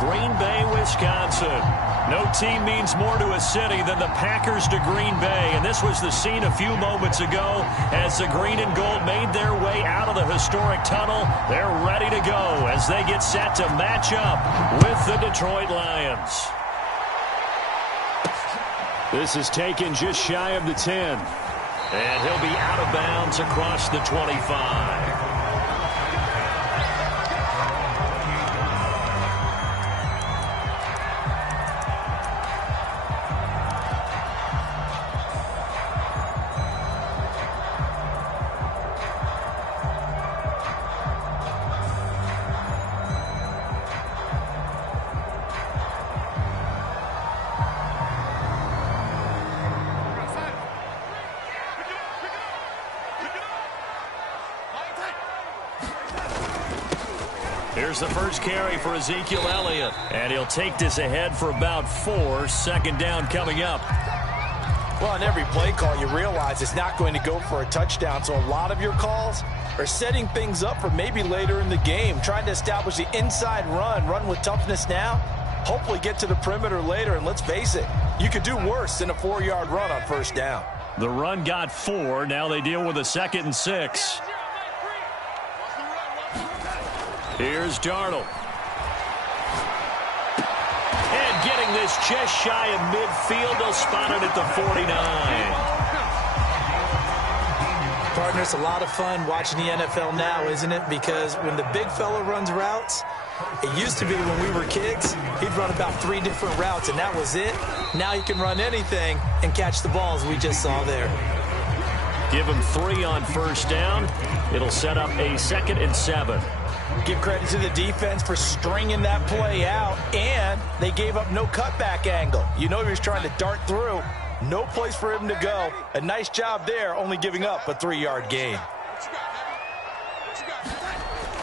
Green Bay, Wisconsin. No team means more to a city than the Packers to Green Bay, and this was the scene a few moments ago as the green and gold made their way out of the historic tunnel. They're ready to go as they get set to match up with the Detroit Lions. This is taken just shy of the 10, and he'll be out of bounds across the 25. Here's the first carry for Ezekiel Elliott, and he'll take this ahead for about 4. Second down coming up. Well, on every play call, you realize it's not going to go for a touchdown, so a lot of your calls are setting things up for maybe later in the game, trying to establish the inside run with toughness now, hopefully get to the perimeter later, and let's face it, you could do worse than a 4-yard run on first down. The run got 4. Now they deal with a 2nd and 6. Here's Darnold. And getting this just shy of midfield. They'll spot it at the 49. Partner, it's a lot of fun watching the NFL now, isn't it? Because when the big fella runs routes, it used to be when we were kids, he'd run about 3 different routes, and that was it. Now he can run anything and catch the balls we just saw there. Give him 3 on first down. It'll set up a 2nd and 7. Give credit to the defense for stringing that play out, and they gave up no cutback angle. You know he was trying to dart through. No place for him to go. A nice job there, only giving up a 3-yard gain.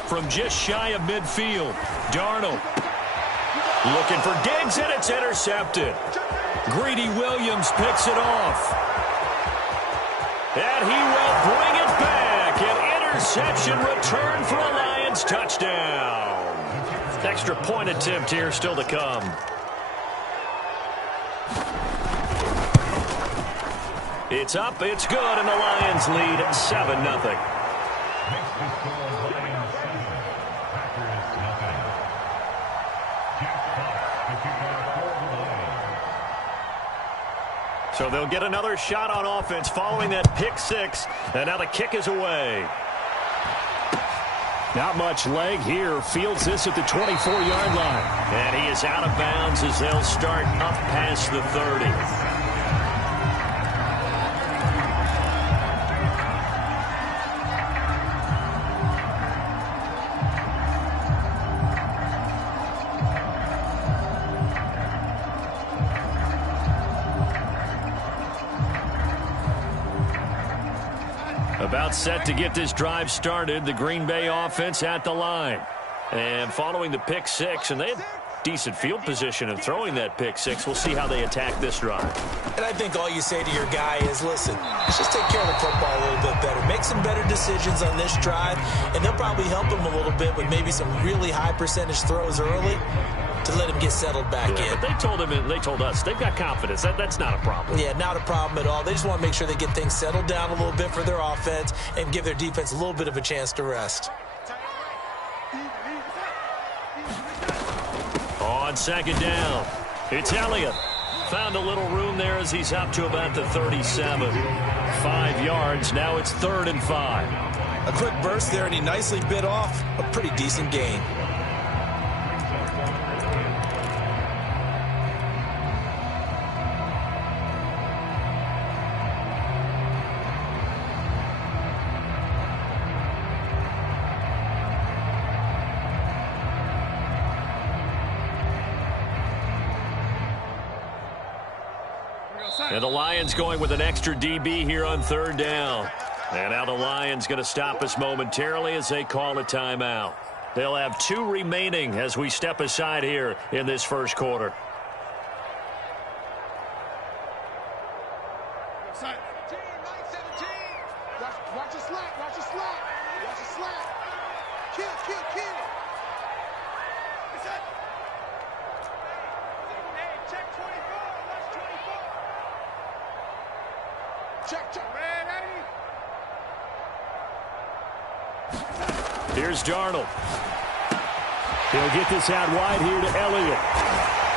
From just shy of midfield, Darnold looking for Diggs, and it's intercepted. Greedy Williams picks it off. And he will bring it back. An interception return for a Lions touchdown. Extra point attempt here still to come. It's up, it's good, and the Lions lead 7-0. So they'll get another shot on offense following that pick 6, and now the kick is away. Not much leg here. Fields this at the 24-yard line. And he is out of bounds as they'll start up past the 30. About set to get this drive started. The Green Bay offense at the line. And following the pick 6, and they had decent field position in throwing that pick 6. We'll see how they attack this drive. And I think all you say to your guy is, listen, let's just take care of the football a little bit better. Make some better decisions on this drive, and they'll probably help him a little bit with maybe some really high percentage throws early to let him get settled back in. But they told him, and they told us, they've got confidence. That's not a problem. Yeah, not a problem at all. They just want to make sure they get things settled down a little bit for their offense and give their defense a little bit of a chance to rest. On second down, it's Elliott. Found a little room there as he's up to about the 37. 5 yards. Now it's 3rd and 5. A quick burst there, and he nicely bit off a pretty decent gain. And the Lions going with an extra DB here on 3rd down. And now the Lions going to stop us momentarily as they call a timeout. They'll have 2 remaining as we step aside here in this first quarter. Watch the slack, watch the slack, watch the slack. Kill. Check, check. Here's Darnold. He'll get this out wide here to Elliott.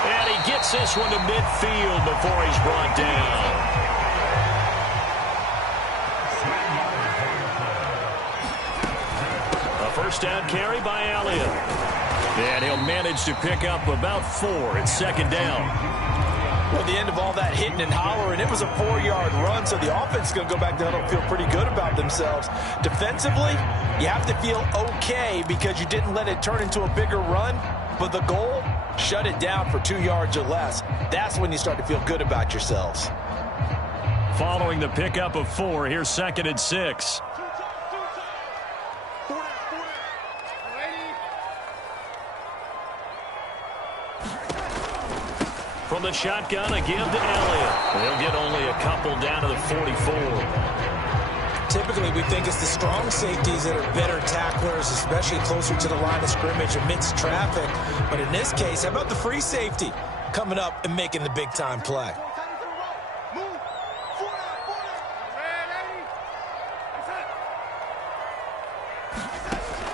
And he gets this one to midfield before he's brought down. A first down carry by Elliott. And he'll manage to pick up about 4 at second down. Well, the end of all that hitting and hollering, it was a 4-yard run, so the offense is going to go back there and feel pretty good about themselves. Defensively, you have to feel okay because you didn't let it turn into a bigger run, but the goal, shut it down for 2 yards or less. That's when you start to feel good about yourselves. Following the pickup of 4, here's 2nd and 6. From the shotgun, a give to Elliott. They'll get only a couple down to the 44. Typically, we think it's the strong safeties that are better tacklers, especially closer to the line of scrimmage amidst traffic. But in this case, how about the free safety coming up and making the big-time play?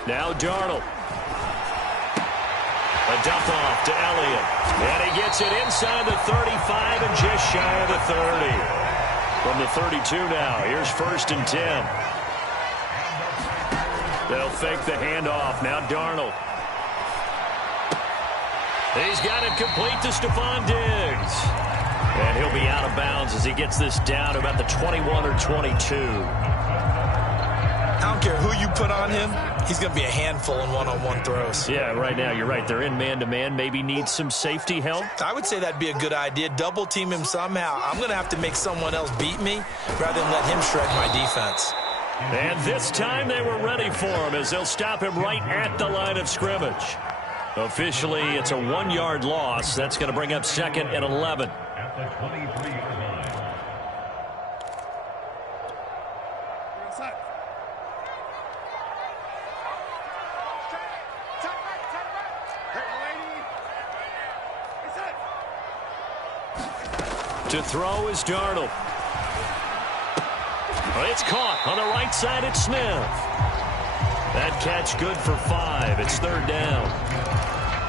Now Darnold. A dump off to Elliott. And he gets it inside the 35 and just shy of the 30. From the 32 now, here's 1st and 10. They'll fake the handoff. Now Darnold. He's got it complete to Stephon Diggs. And he'll be out of bounds as he gets this down to about the 21 or 22. I don't care who you put on him, he's going to be a handful in one-on-one throws. Yeah, right now, you're right. They're in man-to-man. Maybe needs some safety help. I would say that'd be a good idea. Double team him somehow. I'm going to have to make someone else beat me rather than let him shred my defense. And this time they were ready for him as they'll stop him right at the line of scrimmage. Officially, it's a 1-yard loss. That's going to bring up 2nd and 11. At the 23-yard line. To throw is Darnold. It's caught on the right side at Smith. That catch good for 5. It's 3rd down.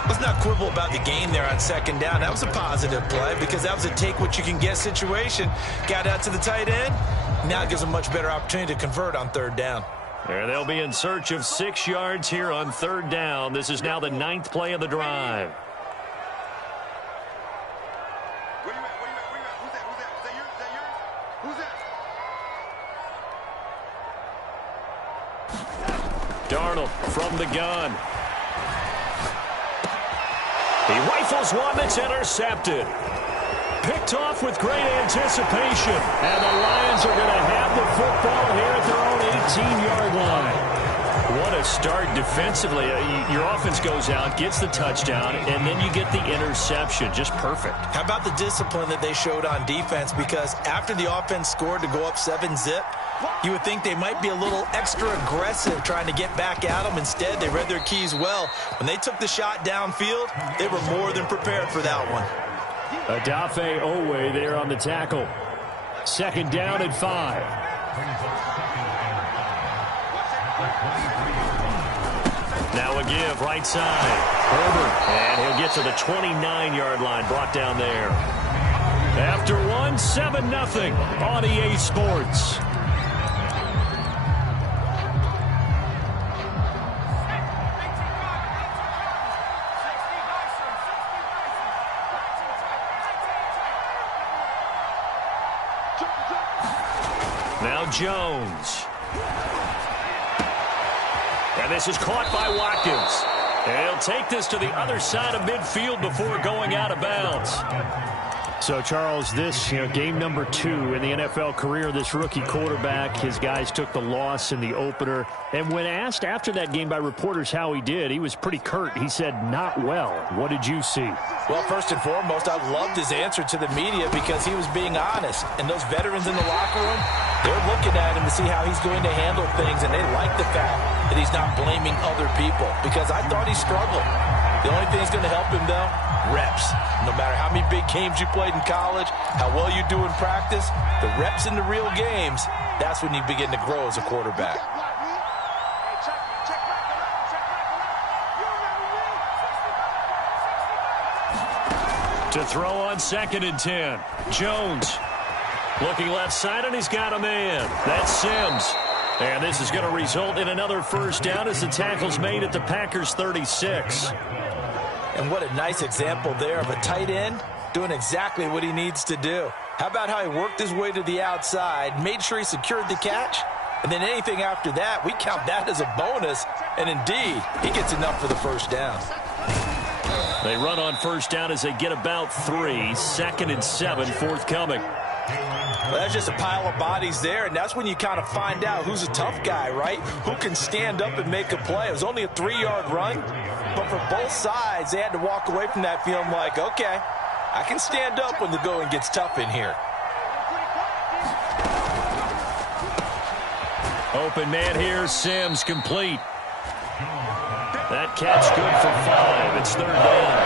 Let's not quibble about the gain there on 2nd down. That was a positive play because that was a take-what-you-can-get situation. Got out to the tight end. Now it gives them a much better opportunity to convert on 3rd down. And they'll be in search of 6 yards here on 3rd down. This is now the 9th play of the drive. Darnold from the gun. He rifles one that's intercepted. Picked off with great anticipation. And the Lions are going to have the football here at their own 18-yard line. What a start defensively. Your offense goes out, gets the touchdown, and then you get the interception. Just perfect. How about the discipline that they showed on defense? Because after the offense scored to go up 7-zip, you would think they might be a little extra aggressive trying to get back at them. Instead, they read their keys well. When they took the shot downfield, they were more than prepared for that one. Adafe Owe there on the tackle. 2nd down and 5. Now a give right side. Herbert. And he'll get to the 29-yard line. Brought down there. After 7-0 on EA Sports. Now Jones. And this is caught by Watkins. And he'll take this to the other side of midfield before going out of bounds. So, Charles, this, game number 2 in the NFL career, this rookie quarterback, his guys took the loss in the opener. And when asked after that game by reporters how he did, he was pretty curt. He said, not well. What did you see? Well, first and foremost, I loved his answer to the media because he was being honest. And those veterans in the locker room, they're looking at him to see how he's going to handle things. And they like the fact that he's not blaming other people because I thought he struggled. The only thing that's going to help him, though, reps. No matter how many big games you played in college, how well you do in practice, the reps in the real games, that's when you begin to grow as a quarterback. To throw on 2nd and 10. Jones looking left side, and he's got a man. That's Sims. And this is going to result in another first down as the tackle's made at the Packers' 36. And what a nice example there of a tight end doing exactly what he needs to do. How about how he worked his way to the outside, made sure he secured the catch, and then anything after that, we count that as a bonus. And indeed, he gets enough for the first down. They run on first down as they get about 3. 2nd and 7, forthcoming. Well, that's just a pile of bodies there, and that's when you kind of find out who's a tough guy, right? Who can stand up and make a play. It was only a 3-yard run, but for both sides, they had to walk away from that feeling like, okay, I can stand up when the going gets tough in here. Open man here, Sims complete. That catch good for 5. It's 3rd down.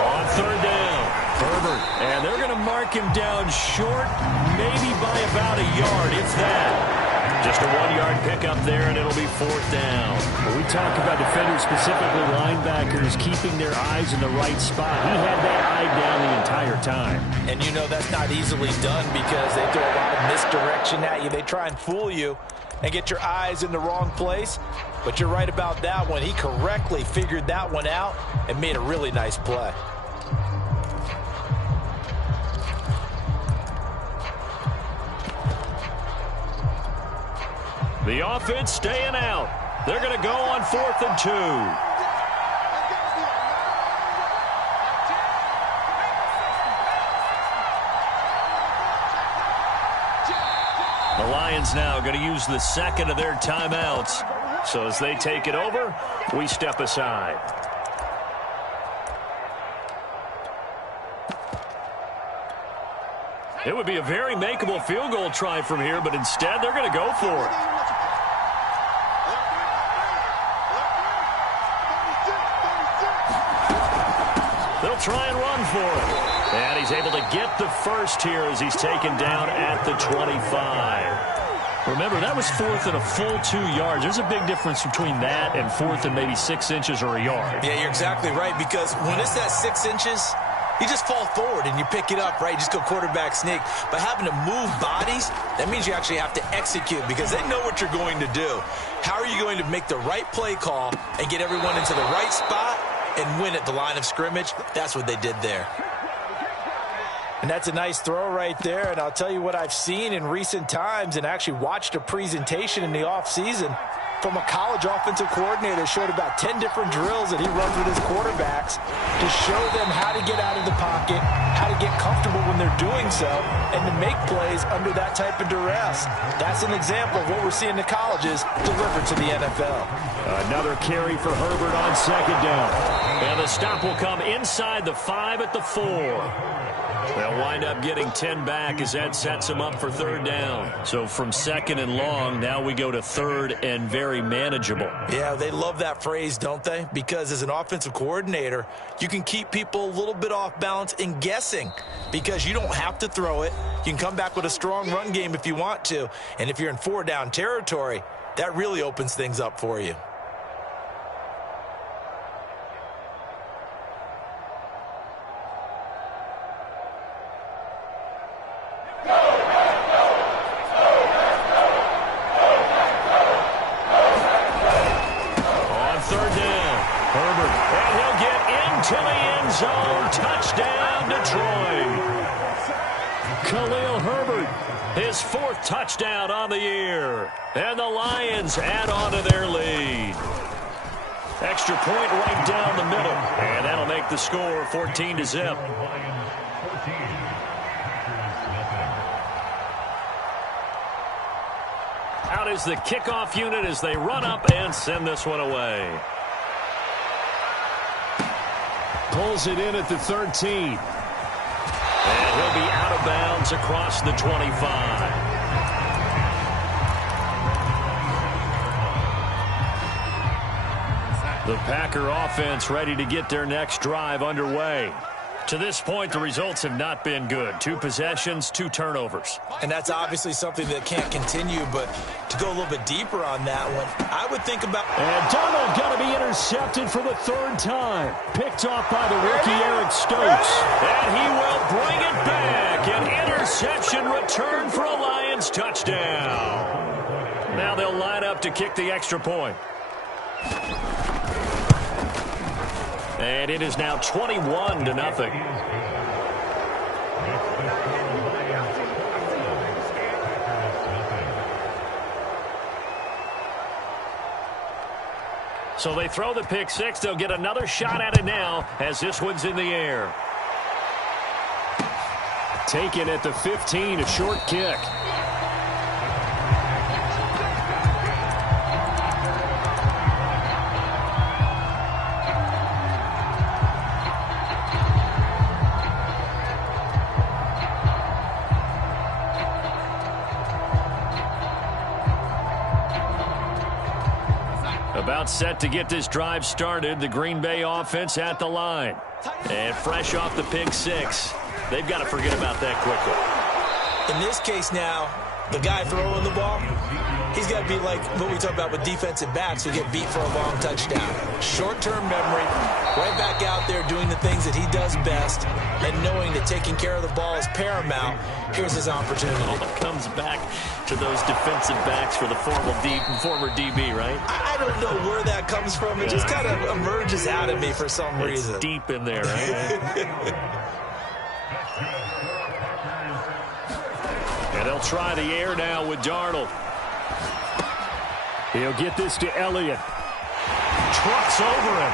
On 3rd down, Herbert. And they're going to mark him down short, maybe by about a yard, if that. Just a 1-yard pickup there, and it'll be 4th down. When we talk about defenders, specifically linebackers, keeping their eyes in the right spot, he had that eye down the entire time. And you know that's not easily done because they throw a lot of misdirection at you. They try and fool you and get your eyes in the wrong place. But you're right about that one. He correctly figured that one out and made a really nice play. The offense staying out. They're going to go on 4th and 2. The Lions now going to use the 2nd of their timeouts. So as they take it over, we step aside. It would be a very makeable field goal try from here, but instead they're going to go for it. They'll try and run for it. And he's able to get the first here as he's taken down at the 25. Remember, that was 4th and a full 2 yards. There's a big difference between that and 4th and maybe 6 inches or a yard. Yeah, you're exactly right, because when it's that 6 inches, you just fall forward and you pick it up, right? You just go quarterback sneak. But having to move bodies, that means you actually have to execute because they know what you're going to do. How are you going to make the right play call and get everyone into the right spot and win at the line of scrimmage? That's what they did there. And that's a nice throw right there. And I'll tell you what I've seen in recent times and actually watched a presentation in the offseason from a college offensive coordinator. Showed about 10 different drills that he runs with his quarterbacks to show them how to get out of the pocket, how to get comfortable when they're doing so, and to make plays under that type of duress. That's an example of what we're seeing the colleges deliver to the NFL. Another carry for Herbert on 2nd down. And the stop will come inside the 5 at the 4. They'll wind up getting 10 back as that sets them up for 3rd down. So from 2nd and long, now we go to 3rd and very manageable. Yeah, they love that phrase, don't they? Because as an offensive coordinator, you can keep people a little bit off balance and guessing because you don't have to throw it. You can come back with a strong run game if you want to. And if you're in 4-down territory, that really opens things up for you. His 4th touchdown on the year. And the Lions add on to their lead. Extra point right down the middle. And that'll make the score 14-0. Out is the kickoff unit as they run up and send this one away. Pulls it in at the 13. And he'll be out of bounds across the 25. The Packer offense ready to get their next drive underway. To this point, the results have not been good. 2 possessions, 2 turnovers. And that's obviously something that can't continue, but to go a little bit deeper on that one, I would think about... And Donald going to be intercepted for the 3rd time. Picked off by the rookie Eric Stokes. And he will bring it back. An interception return for a Lions touchdown. Now they'll line up to kick the extra point. And it is now 21-0. So they throw the pick 6. They'll get another shot at it now as this one's in the air. Taken at the 15, a short kick. About set to get this drive started. The Green Bay offense at the line. And fresh off the pick 6. They've got to forget about that quickly. In this case now, the guy throwing the ball, he's got to be like what we talk about with defensive backs who get beat for a long touchdown. Short-term memory, right back out there doing the things that he does best, and knowing that taking care of the ball is paramount. Here's his opportunity. Comes back to those defensive backs for the former DB, right? I don't know where that comes from. It just kind of emerges out of me for some reason. It's deep in there, right? And they'll try the air now with Darnold. He'll get this to Elliott. Trucks over him.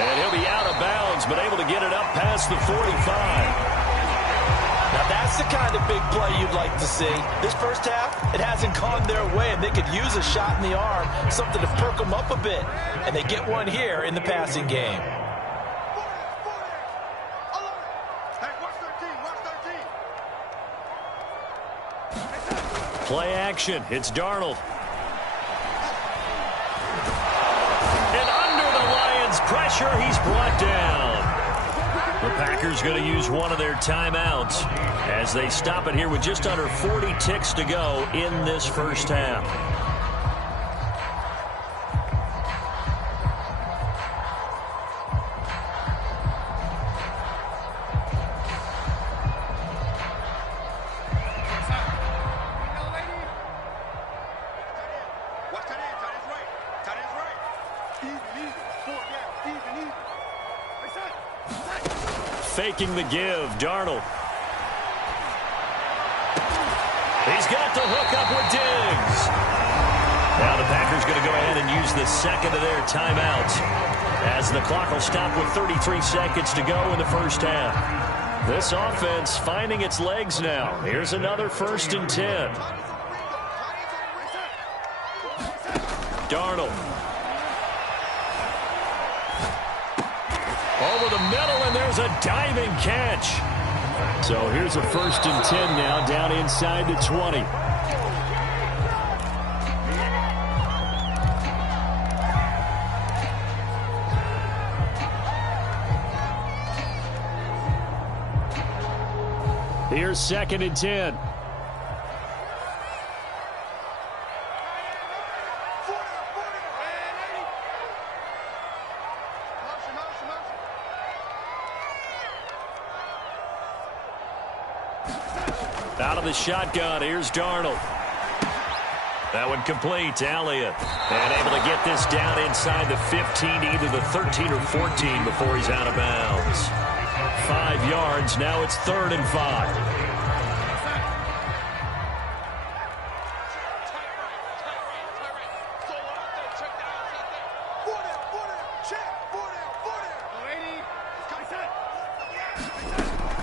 And he'll be out of bounds, but able to get it up past the 45. Now that's the kind of big play you'd like to see. This first half, it hasn't gone their way, and they could use a shot in the arm, something to perk them up a bit. And they get one here in the passing game. Play action. It's Darnold. And under the Lions' pressure, he's brought down. The Packers going to use one of their timeouts as they stop it here with just under 40 ticks to go in this first half. Faking the give, Darnold. He's got the hook up with Diggs. Now the Packers going to go ahead and use the second of their timeouts as the clock will stop with 33 seconds to go in the first half. This offense finding its legs now. Here's another 1st and 10. Darnold. Over the middle, and there's a diving catch. So here's a 1st and 10 now, down inside the 20. Here's 2nd and 10. Out of the shotgun, here's Darnold. That one complete to Elliott. And able to get this down inside the 15 to either the 13 or 14 before he's out of bounds. 5 yards, now it's 3rd and 5.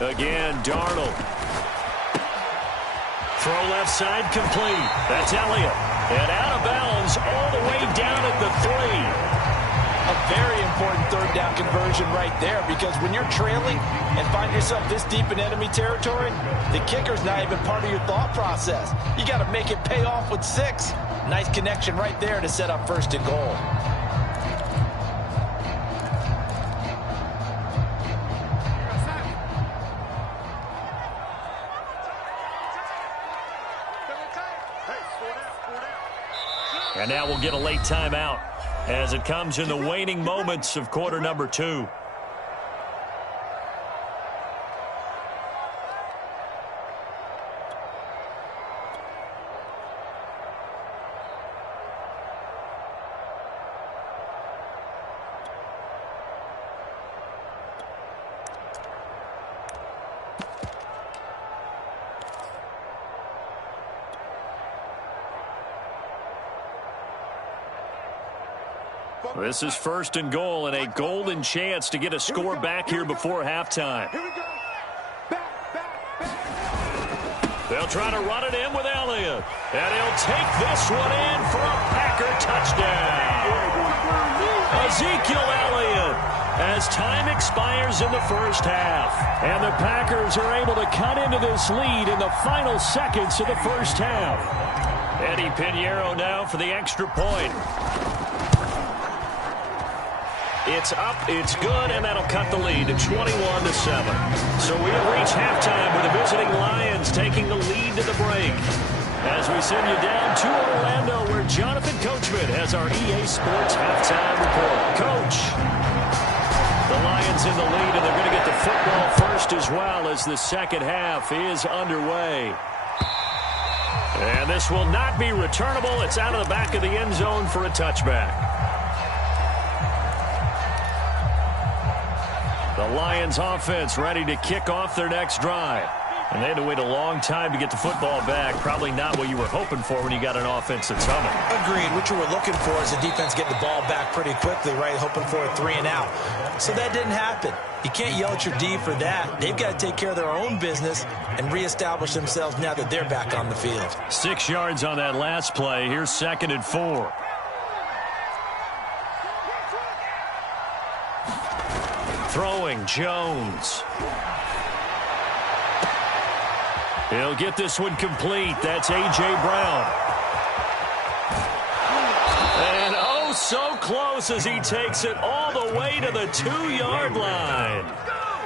Again, Darnold. Throw left side complete. That's Elliott. And out of bounds all the way down at the 3. A very important 3rd down conversion right there, because when you're trailing and find yourself this deep in enemy territory, the kicker's not even part of your thought process. You got to make it pay off with 6. Nice connection right there to set up 1st and goal. And now we'll get a late timeout as it comes in the waning moments of quarter number 2. This is 1st and goal and a golden chance to get a score back here before halftime. They'll try to run it in with Elliott. And he'll take this one in for a Packer touchdown. Ezekiel Elliott as time expires in the first half. And the Packers are able to cut into this lead in the final seconds of the first half. Eddie Pinheiro now for the extra point. It's up, it's good, and that'll cut the lead to 21-7. So we have reached halftime with the visiting Lions taking the lead to the break. As we send you down to Orlando, where Jonathan Coachman has our EA Sports halftime report. Coach, the Lions in the lead, and they're going to get the football first as well as the second half is underway. And this will not be returnable. It's out of the back of the end zone for a touchback. The Lions offense ready to kick off their next drive. And they had to wait a long time to get the football back. Probably not what you were hoping for when you got an offense that's humming. Agreed. What you were looking for is the defense getting the ball back pretty quickly, right? Hoping for a 3 and out. So that didn't happen. You can't yell at your D for that. They've got to take care of their own business and reestablish themselves now that they're back on the field. 6 yards on that last play. Here's 2nd and 4. Throwing Jones. He'll get this one complete. That's A.J. Brown. And oh, so close as he takes it all the way to the 2-yard line.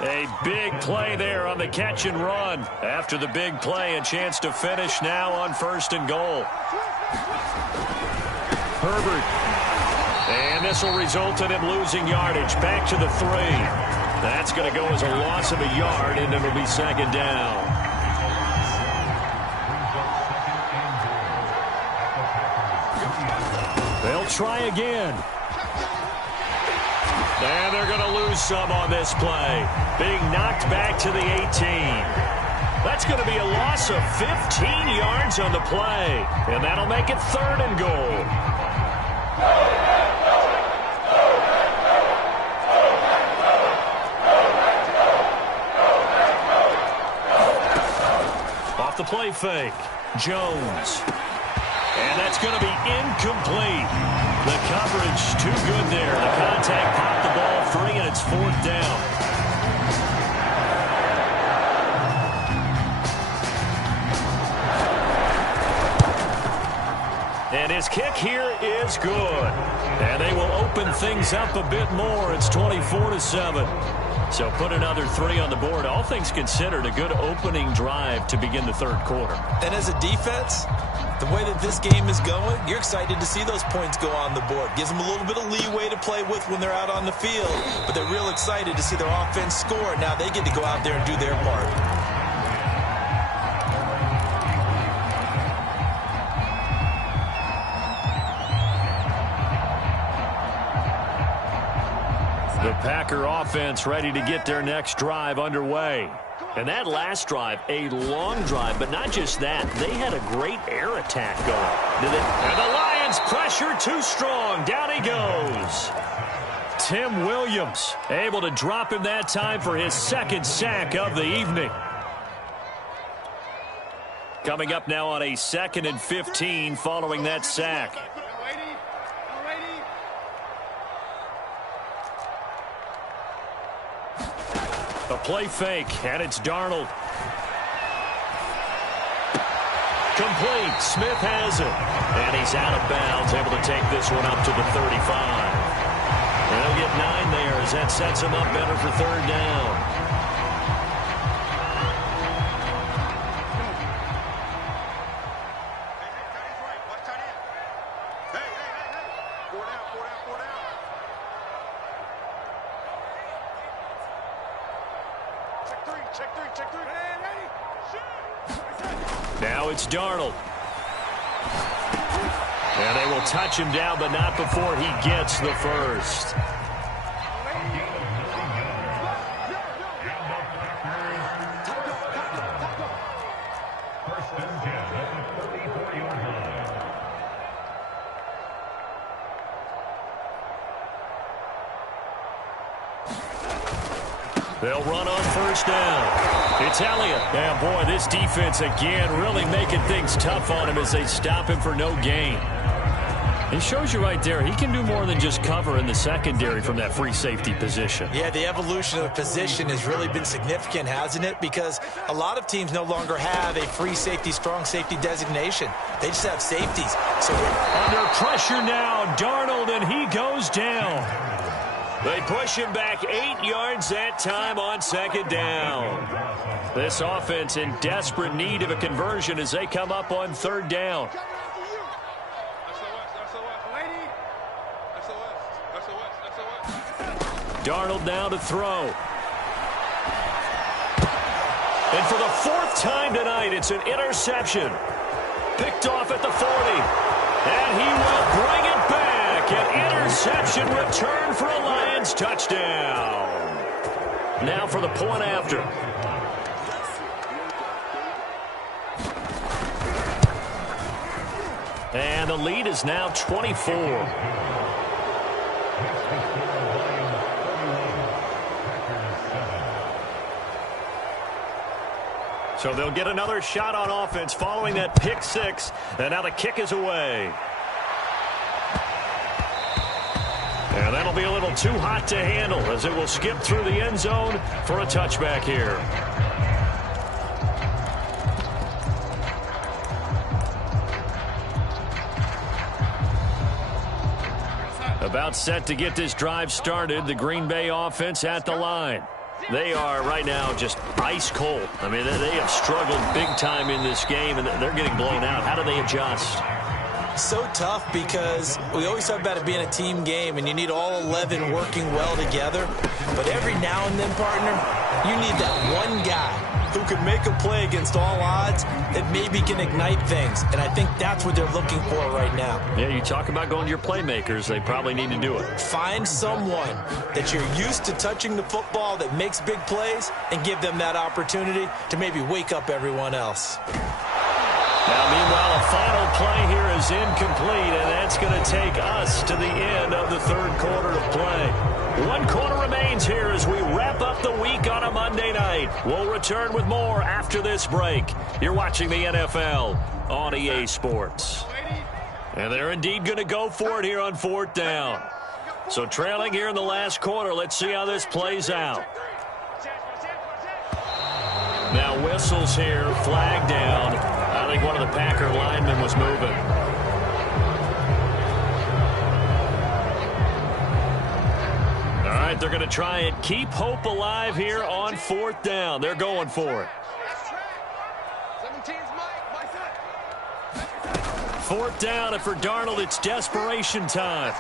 A big play there on the catch and run. After the big play, a chance to finish now on 1st and goal. Herbert. And this will result in him losing yardage. Back to the 3. That's going to go as a loss of a yard, and it'll be 2nd down. They'll try again. And they're going to lose some on this play. Being knocked back to the 18. That's going to be a loss of 15 yards on the play. And that'll make it 3rd and goal. Off the play fake. Jones. And that's going to be incomplete. The coverage too good there. The contact popped the ball free, and it's 4th down. And his kick here is good. And they will open things up a bit more. It's 24-7. So put another 3 on the board. All things considered, a good opening drive to begin the 3rd quarter. And as a defense, the way that this game is going, you're excited to see those points go on the board. Gives them a little bit of leeway to play with when they're out on the field. But they're real excited to see their offense score. Now they get to go out there and do their part. The Packer offense ready to get their next drive underway. And that last drive, a long drive, but not just that. They had a great air attack going. And the Lions pressure too strong. Down he goes. Tim Williams able to drop him that time for his 2nd sack of the evening. Coming up now on a 2nd and 15 following that sack. A play fake, and it's Darnold. Complete. Smith has it. And he's out of bounds, able to take this one up to the 35. And he'll get 9 there as that sets him up better for 3rd down. Now it's Darnold. And they will touch him down, but not before he gets the first. They'll run on first down. It's Elliott. Yeah, boy, this defense again really making things tough on him as they stop him for no gain. It shows you right there, he can do more than just cover in the secondary from that free safety position. Yeah, the evolution of the position has really been significant, hasn't it? Because a lot of teams no longer have a free safety, strong safety designation. They just have safeties. So under pressure now, Darnold, and he goes down. They push him back 8 yards that time on second down. This offense in desperate need of a conversion as they come up on third down. Darnold now to throw. And for the 4th time tonight, it's an interception. Picked off at the 40. And he will bring it back. An interception return for a Lions touchdown. Now for the point after. And the lead is now 24. So they'll get another shot on offense following that pick six. And now the kick is away. And that'll be a little too hot to handle as it will skip through the end zone for a touchback here. About set to get this drive started, the Green Bay offense at the line. They are right now just ice cold. I mean, they have struggled big time in this game, and they're getting blown out. How do they adjust? So tough because we always talk about it being a team game, and you need all 11 working well together. But every now and then, partner, you need that one guy who can make a play against all odds that maybe can ignite things. And I think that's what they're looking for right now. Yeah, you talk about going to your playmakers. They probably need to do it. Find someone that you're used to touching the football that makes big plays and give them that opportunity to maybe wake up everyone else. Now, meanwhile, a final play here is incomplete, and that's going to take us to the end of the third quarter of play. 1 quarter remains here as we wrap up the week on a Monday night. We'll return with more after this break. You're watching the NFL on EA Sports. And they're indeed going to go for it here on 4th down. So trailing here in the last quarter, let's see how this plays out. Now whistles here, flag down. I think one of the Packer linemen was moving. All right, they're going to try and keep hope alive here on 4th down. They're going for it. 4th down, and for Darnold, it's desperation time.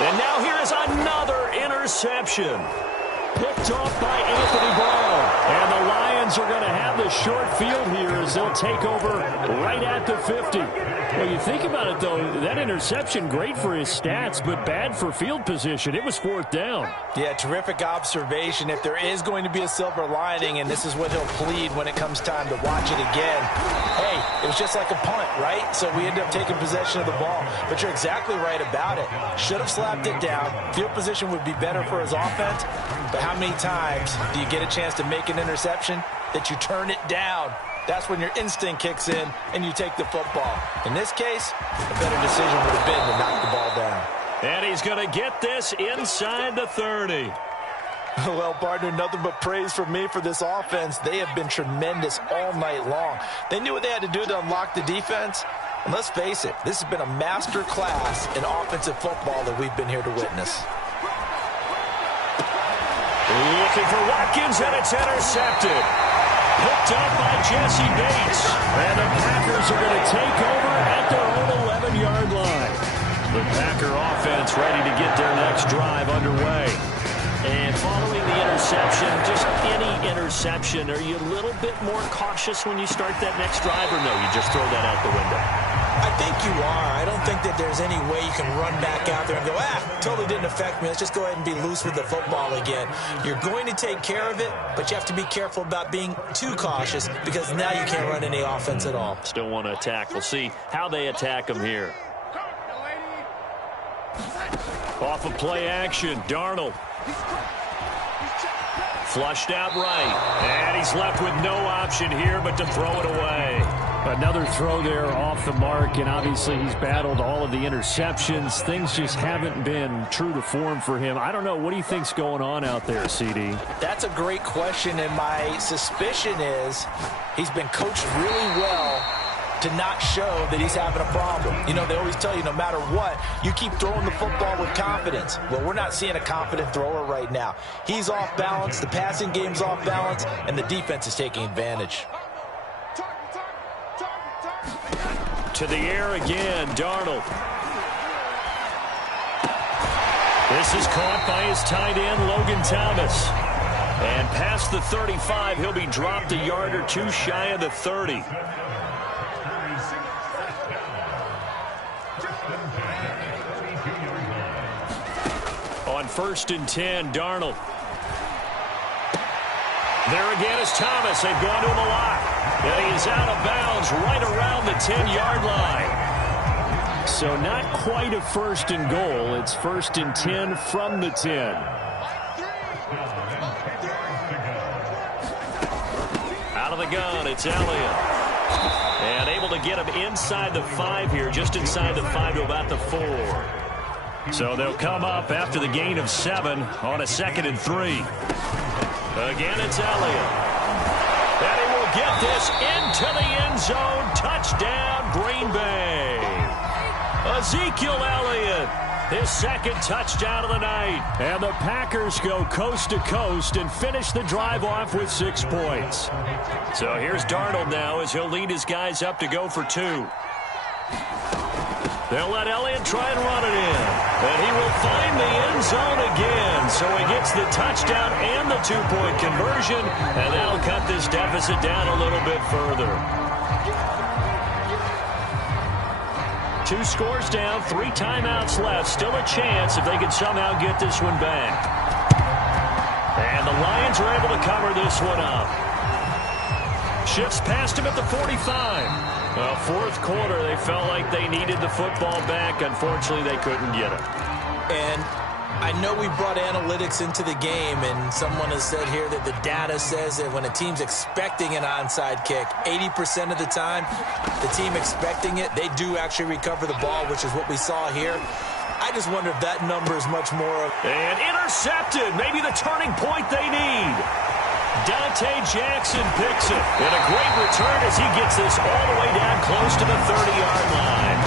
And now here is another interception. Picked off by Anthony Brown. And the Lions are going to have the short field here as they'll take over right at the 50. Well, you think about it, though, that interception, great for his stats, but bad for field position. It was 4th down. Yeah, terrific observation. If there is going to be a silver lining, and this is what he'll plead when it comes time to watch it again, hey, it was just like a punt, right? So we ended up taking possession of the ball. But you're exactly right about it. Should have slapped it down. Field position would be better for his offense. But how many times do you get a chance to make an interception that you turn it down? That's when your instinct kicks in and you take the football. In this case, a better decision would have been to knock the ball down. And he's going to get this inside the 30. Well, partner, nothing but praise from me for this offense. They have been tremendous all night long. They knew what they had to do to unlock the defense. And let's face it, this has been a master class in offensive football that we've been here to witness. Looking for Watkins, and it's intercepted. Picked up by Jesse Bates. And the Packers are going to take over at their own 11-yard line. The Packer offense ready to get their next drive underway. And following the interception, just any interception, are you a little bit more cautious when you start that next drive, or no, you just throw that out the window? I think you are. I don't think that there's any way you can run back out there and go, totally didn't affect me. Let's just go ahead and be loose with the football again. You're going to take care of it, but you have to be careful about being too cautious because now you can't run any offense at all. Still want to attack. We'll see how they attack them here. Off of play action, Darnold. Flushed out right. And he's left with no option here but to throw it away. Another throw there off the mark, and obviously he's battled all of the interceptions. Things just haven't been true to form for him. I don't know. What do you think's going on out there, CD? That's a great question, and my suspicion is he's been coached really well to not show that he's having a problem. You know, they always tell you no matter what, you keep throwing the football with confidence. Well, we're not seeing a confident thrower right now. He's off balance, the passing game's off balance, and the defense is taking advantage. To the air again, Darnold. This is caught by his tight end, Logan Thomas. And past the 35, he'll be dropped a yard or two shy of the 30. On 1st and 10, Darnold. There again is Thomas. They've gone to him a lot. And he's out of bounds right around the 10-yard line. So not quite a 1st and goal. It's 1st and 10 from the 10. Out of the gun, it's Elliott. And able to get him inside the 5 here, just inside the 5 to about the 4. So they'll come up after the gain of 7 on a 2nd and 3. Again, it's Elliott. And he will get this into the end zone. Touchdown, Green Bay. Ezekiel Elliott, his 2nd touchdown of the night. And the Packers go coast to coast and finish the drive off with 6 points. So here's Darnold now as he'll lead his guys up to go for 2. They'll let Elliott try and run it in. And he will find the end zone again. So he gets the touchdown and the 2-point conversion. And that'll cut this deficit down a little bit further. 2 scores down, 3 timeouts left. Still a chance if they can somehow get this one back. And the Lions are able to cover this one up. Shifts past him at the 45. Well, 4th quarter, they felt like they needed the football back. Unfortunately, they couldn't get it. And I know we brought analytics into the game, and someone has said here that the data says that when a team's expecting an onside kick, 80% of the time, the team expecting it, they do actually recover the ball, which is what we saw here. I just wonder if that number is much more of... And intercepted, maybe the turning point they need. Dante Jackson picks it. And a great return as he gets this all the way down close to the 30-yard line.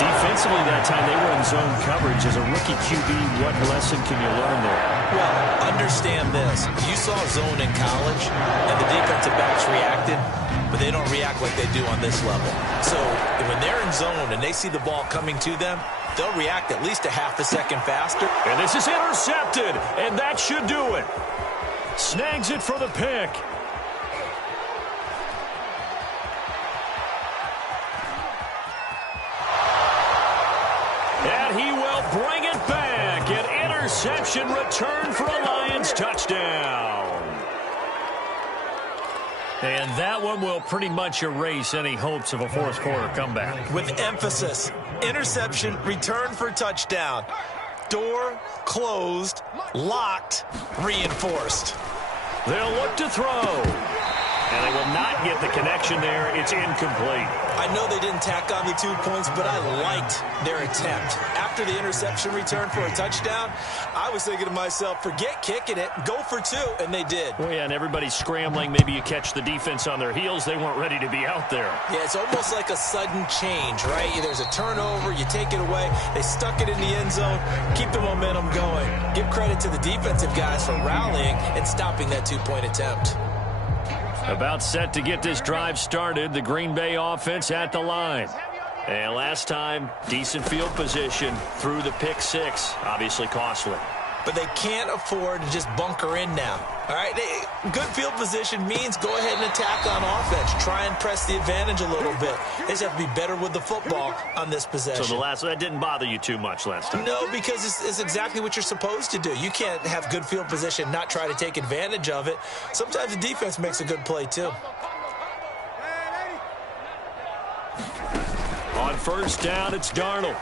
Defensively that time, they were in zone coverage. As a rookie QB, what lesson can you learn there? Well, understand this. You saw zone in college, and the defensive backs reacted, but they don't react like they do on this level. So when they're in zone and they see the ball coming to them, they'll react at least a half a second faster. And this is intercepted, and that should do it. Snags it for the pick. And he will bring it back. An interception return for a Lions touchdown. And that one will pretty much erase any hopes of a 4th quarter comeback. With emphasis, interception, return for touchdown. Door closed, locked, reinforced. They'll look to throw. And they will not get the connection there. It's incomplete. I know they didn't tack on the 2 points, but I liked their attempt. After the interception return for a touchdown, I was thinking to myself, forget kicking it, go for 2, and they did. Well, yeah, and everybody's scrambling. Maybe you catch the defense on their heels. They weren't ready to be out there. Yeah, it's almost like a sudden change, right? There's a turnover, you take it away, they stuck it in the end zone, keep the momentum going. Give credit to the defensive guys for rallying and stopping that 2-point attempt. About set to get this drive started, the Green Bay offense at the line. And last time, decent field position through the pick 6, obviously costly. but they can't afford to just bunker in now. All right, good field position means go ahead and attack on offense. Try and press the advantage a little bit. They just have to be better with the football on this possession. So that didn't bother you too much last time? No, because it's exactly what you're supposed to do. You can't have good field position, not try to take advantage of it. Sometimes the defense makes a good play too. On first down, it's Darnold.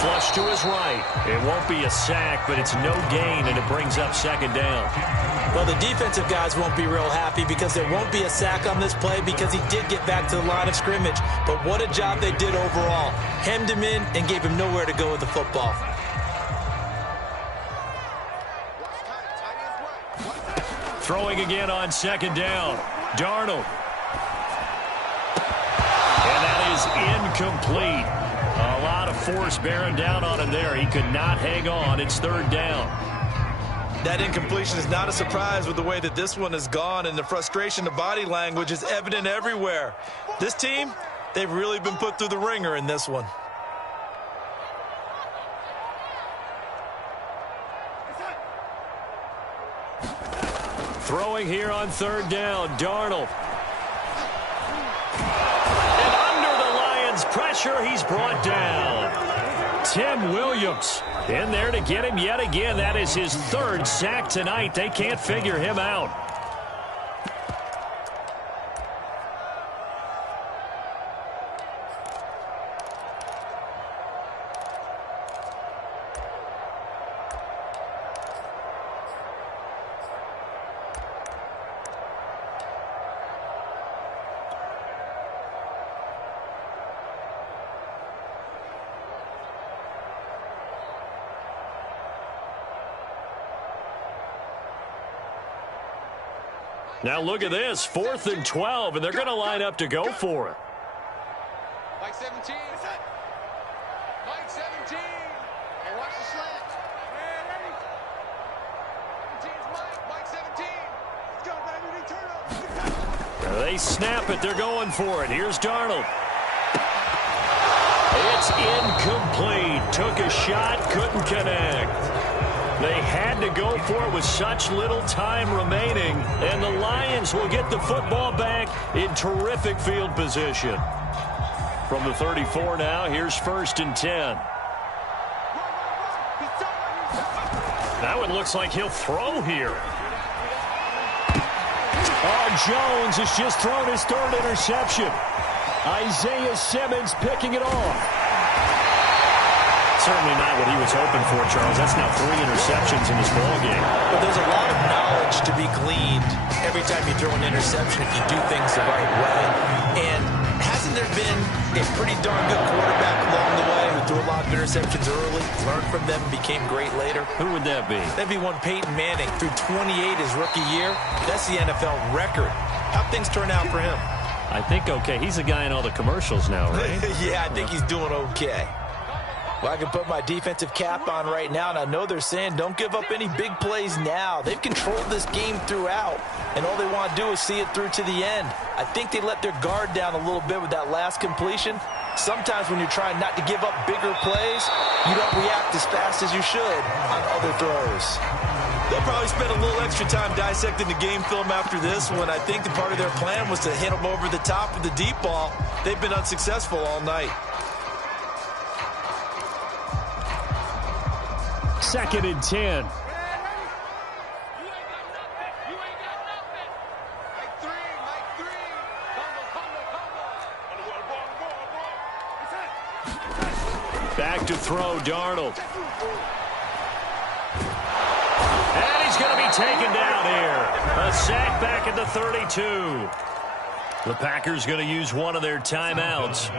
Flush to his right. It won't be a sack, but it's no gain, and it brings up second down. Well, the defensive guys won't be real happy because there won't be a sack on this play because he did get back to the line of scrimmage. But what a job they did overall. Hemmed him in and gave him nowhere to go with the football. Throwing again on second down. Darnold. And that is incomplete. A lot of force bearing down on him there. He could not hang on. It's third down. That incompletion is not a surprise with the way that this one has gone, and the frustration, the body language is evident everywhere. This team, they've really been put through the ringer in this one. Throwing here on third down, Darnold. Pressure, he's brought down. Tim Williams in there to get him yet again. That is his third sack tonight. They can't figure him out. Now look at this, 4th and 12, and they're going to line up to go for it. Mike 17. Mike 17. Hey, watch the slant. Ready? 17's Mike. Mike 17. Let's go, baby. Turn up. They snap it. They're going for it. Here's Darnold. It's incomplete. Took a shot, couldn't connect. They had to go for it with such little time remaining, and the Lions will get the football back in terrific field position. From the 34 now, here's 1st and 10. That one looks like he'll throw here. Jones has just thrown his 3rd interception. Isaiah Simmons picking it off. Certainly not what he was hoping for, Charles. That's now 3 interceptions in this ballgame. But there's a lot of knowledge to be gleaned every time you throw an interception if you do things the right way. And hasn't there been a pretty darn good quarterback along the way who threw a lot of interceptions early, learned from them, and became great later? Who would that be? That'd be one Peyton Manning. Threw 28 his rookie year. That's the NFL record. How'd things turn out for him? I think okay. He's a guy in all the commercials now, right? Yeah, I think he's doing okay. Well, I can put my defensive cap on right now, and I know they're saying don't give up any big plays now. They've controlled this game throughout, and all they want to do is see it through to the end. I think they let their guard down a little bit with that last completion. Sometimes when you're trying not to give up bigger plays, you don't react as fast as you should on other throws. They'll probably spend a little extra time dissecting the game film after this one. I think the part of their plan was to hit them over the top of the deep ball. They've been unsuccessful all night. 2nd and 10. Back to throw, Darnold. And he's going to be taken down here. A sack back at the 32. The Packers going to use one of their timeouts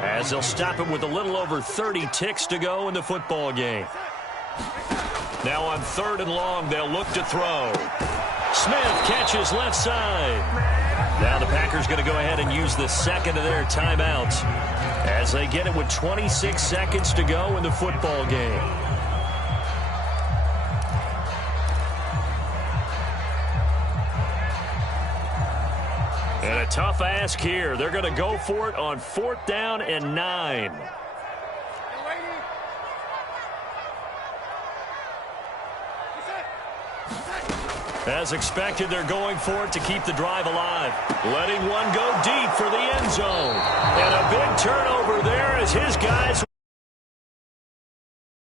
as they'll stop him with a little over 30 ticks to go in the football game. Now on 3rd and long, they'll look to throw. Smith catches left side. Now the Packers going to go ahead and use the 2nd of their timeouts as they get it with 26 seconds to go in the football game. And a tough ask here. They're going to go for it on 4th down and 9. As expected, they're going for it to keep the drive alive. Letting one go deep for the end zone. And a big turnover there as his guys